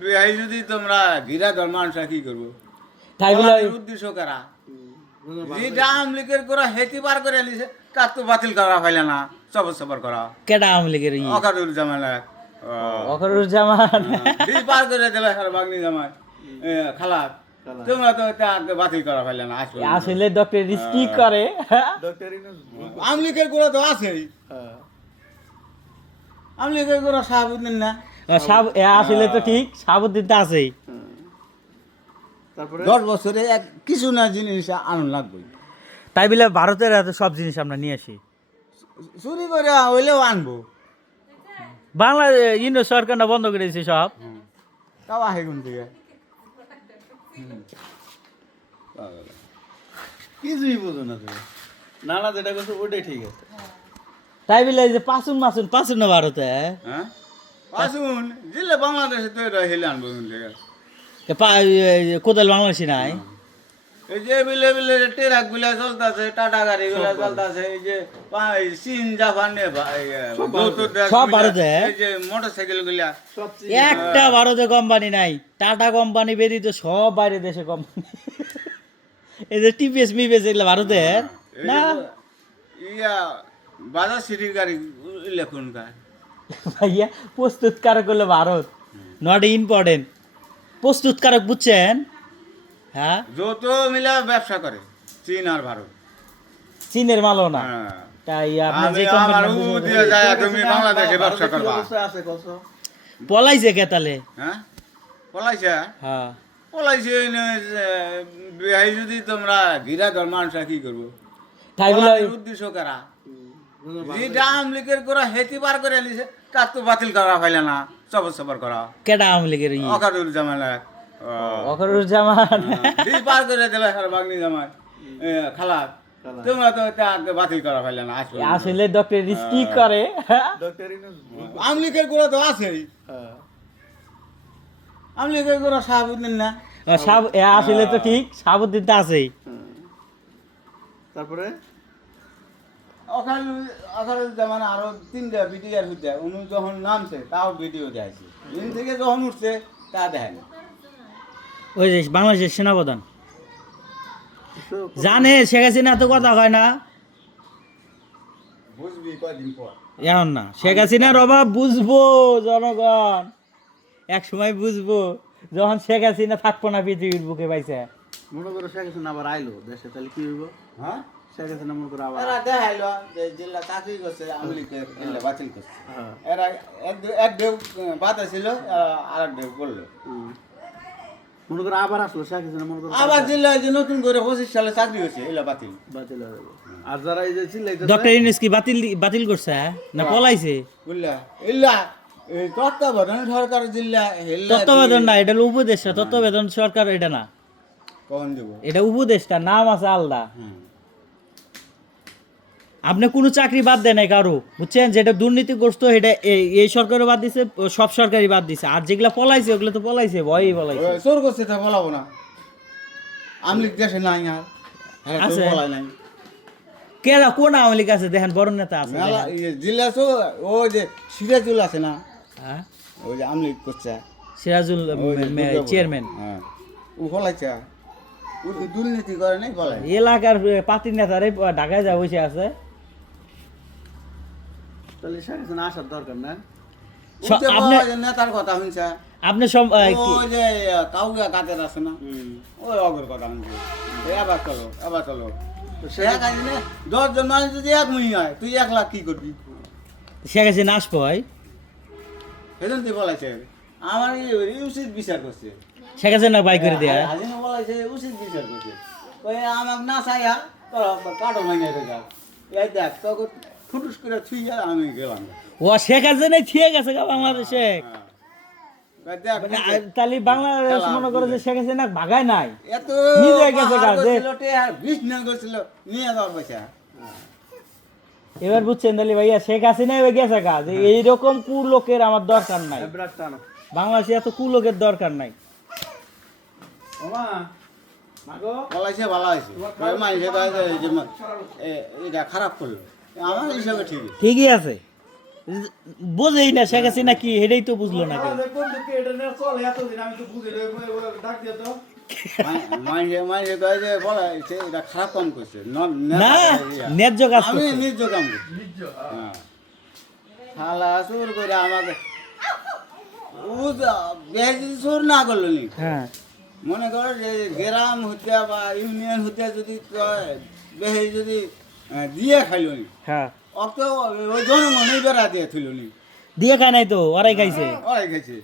বিহাই যদি তোমরা ঘিরা ধর মানুষরা কি করবো? তাই বলে উদ্দেশ্য কারা যেটা আমলিকের করা হেতি পার করে নিছে তার তো বাতিল করা পাইলে না, সবর করা কেডা আওয়ামী লীগের অকারুল জামালা অকরুজ্জামান দিল পার করে দিলে বাগনি জামাই খালাক, তোমরা তো এটা বাতিল করা পাইলে না। আসলে ডক্টর কি করে আমলিকের করা তো আছেই, আমলিকের করা শাহাবুদ্দিন না আসলে তো ঠিক সাবুদ্দিন তো আছেই। তারপরে 10 বছরে এক কিছু না জিনিস আনন্দ লাগবে, তাই বলে ভারতের এত সব জিনিস আমরা নিয়ে আসি, চুরি করে হইলেও আনবো। বাংলা ইন্দ্র সরকার না বন্ধ করে দিয়েছে সব। তাও আহে কোন থেকে কিছুই বোঝো না তুমি, নানা যেটা করছো ওটাই ঠিক আছে। তাই বলে এই যে পাচুন না ভারতে হ্যাঁ আসুন জিলে বাংলাদেশে তো এটা হেলে আনবো কোন থেকে। কোদাল বাংলাদেশি নাই এই যে বিলে বিলে ট্রাক গুলা চলতেছে, টাটা গাড়ি গুলা চলতেছে, এই যে চীন জাপান সব ভারতে। এই যে মোটরসাইকেল গুলা একটা ভারতে কোম্পানি নাই, টাটা কোম্পানি বেরিয়ে সব বাইরে দেশে কোম্পানি। এই যে টিপিএস মিপিএস এগুলো ভারতের না ইয়া বাজার সিটির গাড়ি লেখুনকার ভাইয়া, প্রস্তুতকারক হলো ভারত, নট ইম্পর্টেন্ট। প্রস্তুতকারক বুঝছেন? হ্যাঁ, যত মিলা ব্যবসা করে চীন আর ভারত। চীনের মালও না। হ্যাঁ। তাই আপনি আমি যে আমার কোম্পানি উমু দিয়ে যায় তুমি বাংলাদেশে ব্যবসা করবা। আছে কত পলাইছে কে তাহলে? হ্যাঁ পলাইছে হ্যাঁ, পলাইছে বিহাই যদি তোমরা ঘিরা ধর মানুষরা কি করবো? তাই বলে উদ্দেশ্য কারা যেটা আমলিকের করা হেতি পার করে নিছে তার তো বাতিল করা পাইলে না, সবর করা কেডা আওয়ামী লীগের অকারুল জামালা অকরুজ্জামান দিল পার করে দিলে বাগনি জামাই খালাক, তোমরা তো এটা বাতিল করা পাইলে না। আসলে ডক্টর কি করে ডক্টর আমলিকের করা তো আছেই, আমলিকের করা শাহাবুদ্দিন না আসলে তো ঠিক সাবুদ্দিন তো আছেই। তারপরে অকারুল জামান আরো 3টা ভিডিও হচ্ছে, উনি যখন নামছে তাও ভিডিও দেখাইছে, দিন থেকে যখন উঠছে তা দেখেন। ওই যে বাংলাদেশের সেনাপ্রধান জানে শেখ হাসিনা তো কথা হয় না, বুঝবি কয়দিন পর এমন না। শেখ হাসিনার অভাব বুঝবো জনগণ, এক সময় বুঝবো যখন শেখ হাসিনা থাকবো না পৃথিবীর বুকে পাইছে। মনে করো শেখ হাসিনা আবার আইলো দেশে, তাহলে কি হইব? হ্যাঁ শেখ হাসিনা মনে করো আবার এরা দেখাইলো যে জেলা চাকরি করছে আমলিকের এলা বাতিল করছে, হ্যাঁ। এরা এক ঢেউ বাতা ছিল আর এক ঢেউ করলো। মনে করো আবার আসলো শেখ হাসিনা, মনে করো আবার জেলায় যে নতুন করে 25 সালে চাকরি হয়েছে এলা বাতিল। বাতিল হয়ে গেল। আর যারা এই যে চিল্লাইতেছে ডক্টর ইউনূস কি বাতিল করছে না পলাইছে? বুঝলা এলা এই তত্ত্বাবধান সরকার জেলা তত্ত্বাবধান না, এটা হলো উপদেষ্টা। তত্ত্বাবধান সরকার এটা না, কখন দেবো? এটা উপদেষ্টা, নাম আছে আলাদা। হুম। আপনি কোনো চাকরি বাদ দেয় নাই কারো, বুঝছেন? যেটা দুর্নীতিগ্রস্ত এটা এই সরকারও বাদ দিছে, সব সরকারই বাদ দিছে। আর যেগুলা পলাইছে ওগুলো তো পলাইছে, ভয়ই পলাইছে। ওই চোর করছে তা বলাবো না, আমলিক দেশে নাই আর হ্যাঁ তো আছে। বলাই নাই। কেডা কোন আওয়ামী লীগ আছে দেখেন, বড় নেতা আছে মেলা দেখেন। জেলা তো ওই যে সিরাজুল আছে না, হ্যাঁ, ওই যে আমলিক করছে সিরাজুল ওই যে দুর্গাপুর। চেয়ারম্যান। হ্যাঁ ও ফলাইছে, ও দুর্নীতি করে নাই ফলাই। এলাকার পার্টির নেতারে ঢাকায় যা বসে আছে। তাহলে শেখ হাসিনা আসার দরকার না। নেতার কথা শুনছে, আপনি সব ওই যে কাউকে কাতের আছে না, ওই অগর কথা শুনছে। এবার চলো শেখ হাসিনা 10 জন মানুষ যদি 1 মিনিট হয় তুই 1 লাখ কি করবি? শেখ হাসিনা আসবো হয়, সেদিন তুই বলাইছে আমার উচিত বিচার করছে, শেখ হাসিনা বাই করে দেয়া। হাসিনা বলাইছে উচিত বিচার করছে, ওই আমাকে না চাইয়া তোর কাটো মাইনে রেখা এই দেখ তোকে ফুটুস করে ছুঁইয়া আমি গেলাম। ও শেখ হাসিনা ঠিক আছে গা বাংলাদেশে। দেখ তাহলে বাংলাদেশ মনে করে যে শেখ হাসিনা ভাগায় নাই, এত নিজে গেছে কাজে। বিষ না করছিল নিয়ে যাওয়ার পয়সা। এবার বুঝছেন তাহলে ভাইয়া, শেখ হাসিনা গেছে কাজ। এইরকম কুলোকের আমার দরকার নাই, ব্রাশ টানো বাংলাদেশে এত কুলোকের দরকার নাই। ওমা মাগো বলাইছে ভালো হয়েছে, মানুষে এটা খারাপ করলো, আমার হিসাবে ঠিক ঠিকই আছে। বোঝেই না শেখ হাসিনা কি এটাই তো বুঝলো না কেউ। আমাদের বন্ধুকে এটা নিয়ে চলে এতদিন, আমি তো বুঝি না, ডাক দিয়ে তো। মাইনে কয় যে বলা এটা খারাপ কাম করছে না ন্যায্য কাজ আমি করছে। নিজ কাম করছি হ্যাঁ শালা চোর করে আমাকে ও বেশি চোর না করলো নি হ্যাঁ মনে করো যে গ্রাম হতে বা ইউনিয়ন হতে যদি বেশি যদি দিয়ে খাইল নি হ্যাঁ অত ওই জনগণই বেড়া দিয়ে থইল নি দিয়ে খায় নাই তো ওরাই খাইছে। ওরাই গেছে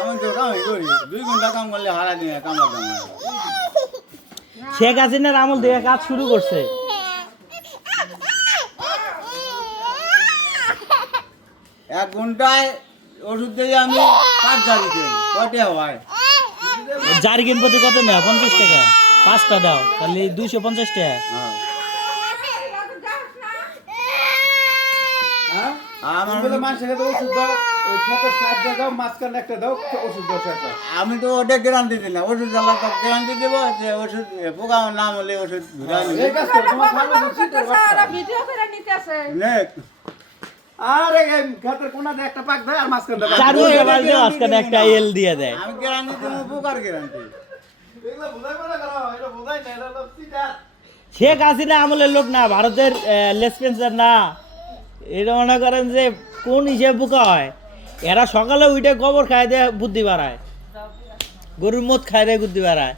আমি তো কামই করি 2 ঘন্টা কাম করলে হারা দিয়ে কামড়া দাম শেখ হাসিনার আমল থেকে কাজ শুরু করছে। 1 ঘন্টায় ওষুধ দিয়ে আমি 5 জারি করি কয়টা হয় জারিগিন প্রতি কত নেয়? 50 টাকা। 5টা দাও তাহলে 250 টাকা। হ্যাঁ হ্যাঁ? আমার তুমি বলে মানুষের কাছে ওষুধ দাও, ওই ক্ষেতের সাইড দিয়ে দাও, মাঝখানে একটা দাও, ওষুধ দাও শেষে। আমি তো ওটা গ্যারান্টি দিই না ওষুধ জ্বালা তো গ্যারান্টি দেবো যে ওষুধ পোকা নাম হলে ওষুধ ঘুরাই এই কাজ করো, তোমার ফার্মেসি চিন্তা করছো না। ভিডিও করে নিতেছে আরে এই ক্ষেতের কোনাতে একটা পাক দেয় আর মাঝখানে দাও। চার উল্টা পাল্টে মাঝখানে একটা এল দিয়ে দেয়। আমি গ্যারান্টি দেবো পোকার গ্যারান্টি এগুলো বোঝাই মনে করো, এটা বোঝাই না, এটা হলো চিটার। শেখ হাসিনা আমলের লোক না, ভারতের লেসপেন্সার না। এটা মনে করেন যে কোন হিসেবে বোকা হয়। এরা সকালে উঠে গোবর খাই দেয় বুদ্ধি বাড়ায়, গরুর মদ খাই দেয় বুদ্ধি বাড়ায়।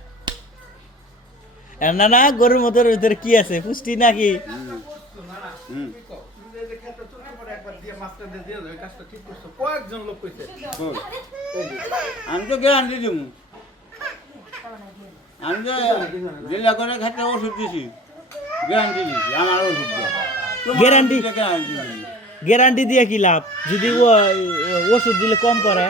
না না গরুর মদের ভিতরে কি আছে পুষ্টি নাকি? হুম তুমি যে ক্ষেতের চোখে পড়ে একবার দিয়ে মাঝখানে দিয়ে দাও, এই কাজটা ঠিক করছো। কয়েকজন লোক কইছে। বল। আমি তো গ্যারান্টি দেবো আমি তো জেলা করে খাতে ওষুধ দিছি গ্যারান্টি দিছি আমার ওষুধ Guarantee? গ্যারান্টি দিছি গ্যারান্টি দিয়ে কি লাভ যদি ওষুধ দিলে কম করে?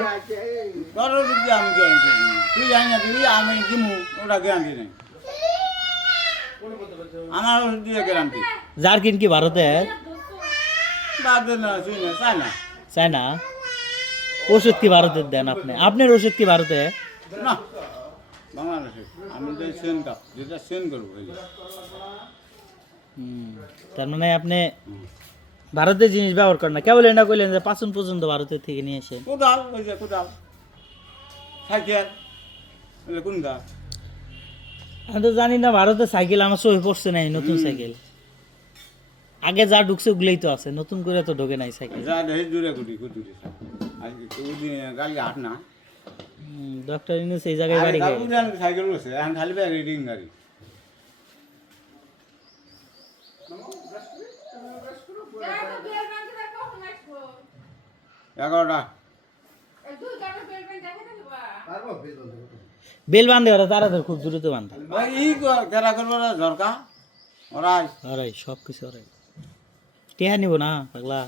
তোর ওষুধ দিয়ে আমি গ্যারান্টি দিই তুই জানি না দিবি আমি দিমু ওটা গ্যারান্টি নেই আমার ওষুধ দিয়ে গ্যারান্টি জারকিন কি ভারতে? বাদ দে না তুই না চাই না চাই না। ওষুধ কি ভারতের দেন আপনি? আপনার ওষুধ কি ভারতে? না বাংলাদেশে আমি তো সেন কাপ যেটা সেন করবো এই যে। তার মানে আপনি ভারতের জিনিস ব্যবহার করেন না, কেবল এটা কইলেন যে পাচন পর্যন্ত ভারতের থেকে নিয়ে আসেন। কোদাল ওই যে কোদাল সাইকেল ওই কোন গাছ আমি তো জানি না ভারতের সাইকেল আমার চোখে পড়ছে নাই, নতুন সাইকেল। আগে যা ঢুকছে ওগুলোই তো আছে, নতুন করে তো ঢোকে নাই সাইকেল। যা দেখি দূরে কুটি কুটি আজকে তো ওই দিন গাড়ি হাট না ডক্টর ইউনূস এই জায়গায় বাড়ি গেছে। সাইকেল বসে এখন খালি ব্যাগ রিডিং গাড়ি বেল ব্যাংকে কখন আসবো 11টা দুই কাটা বেল ব্যাংক দেখে দিবা পারবো বেতন দেবো। বেল বাঁধে ওরা, তাড়াতাড়ি খুব দ্রুত বাঁধে। ওই কেরা করবো না ঝরকা ওরাই ওরাই সব কিছু ওরাই টেহা নিব না পাগলা।